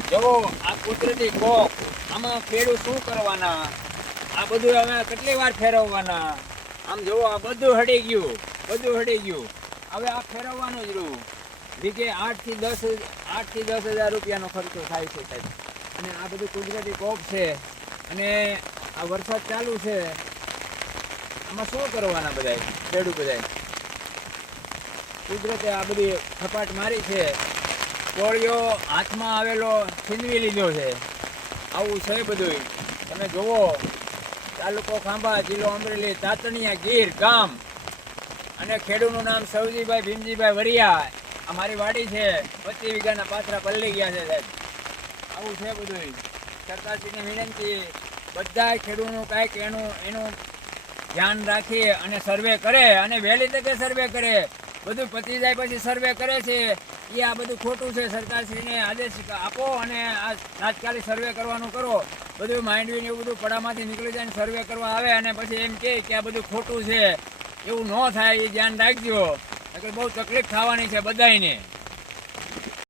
જુઓ આ કુદરતી કોક આમાં ખેડૂ શું કરવાના? આ બધું અમે કેટલી વાર ફેરવવાના? આમ જુઓ, આ બધું હડી ગયું, બધું હડી ગયું. હવે આ ફેરવવાનું જ રહ્યું. આઠથી દસ આઠથી દસ હજાર રૂપિયાનો ખર્ચો થાય છે સાહેબ. અને આ બધું કુદરતી કોપ છે. અને આ વરસાદ ચાલુ છે. આમાં શું કરવાના બધાય? ખેડૂત બધાય? કુદરતે આ બધી ખપાટ મારી છે. કોળિયો હાથમાં આવેલો છીનવી લીધો છે. આવું છે બધું તમે જુઓ, તાલુકો ખાંભા, જિલ્લો અમરેલી, તાતણિયા, ગીર, ગામ. અને ખેડૂતનું નામ સવજીભાઈ, ભીમજીભાઈ વરિયા. આ મારી વાડી છે. પચીસ વીઘાના પાથરા પલ્લી ગયા છે, સાહેબ. આવું છે બધું સરકારશ્રીને વિનંતી બધા ખેડૂતનું કાંઈક એનું એનું ધ્યાન રાખી અને સર્વે કરે. અને વહેલી તકે સર્વે કરે. બધું પતી જાય પછી સર્વે કરે છે. એ આ બધું ખોટું છે, સરકારશ્રીને આદેશ આપો અને આ તાત્કાલિક સર્વે કરવાનું કરો. બધું માંડવીને એવું બધું પડામાંથી નીકળી જાય સર્વે કરવા આવે અને પછી એમ કહે કે આ બધું ખોટું છે. એવું ન થાય, એ ધ્યાન રાખજો. એટલે બહુ તકલીફ થવાની છે બધાયને.